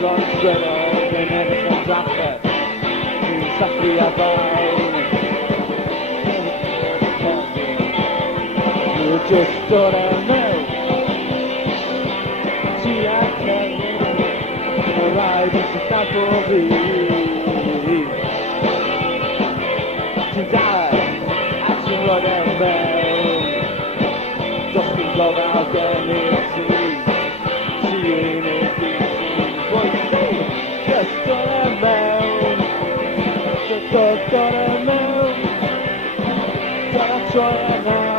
John Squirrel, the next one's after. Softly about. You just don't know. See, I can't ride this not for me. To die, I should run and down. Just think of how can it see. See you in a DC. What you say? Just don't know. Just don't know. Don't try now.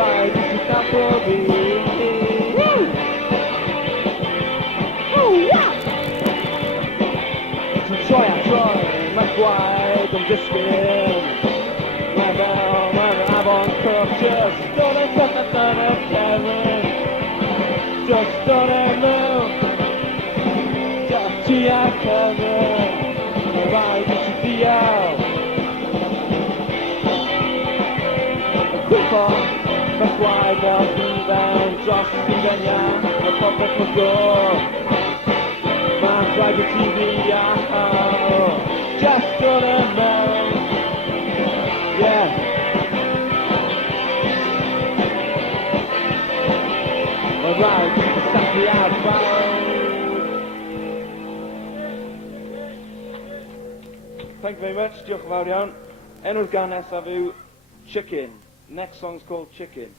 Right, this is not for me. Woo! Oh, yeah! I try, my quiet, I'm just scared. My down, I'm on curve, just don't know, Kevin. Just don't know. Just see I Kevin. Right, this is the out. Quick on. That's why they'll be down, just see the young, the puppet will go. Man's like a TV, just gonna know. Yeah. Alright, stop the outbound. Thank you very much, diolch yn fawr iawn. Enw'r gan nesaf yw Chicken. Next song's called Chicken.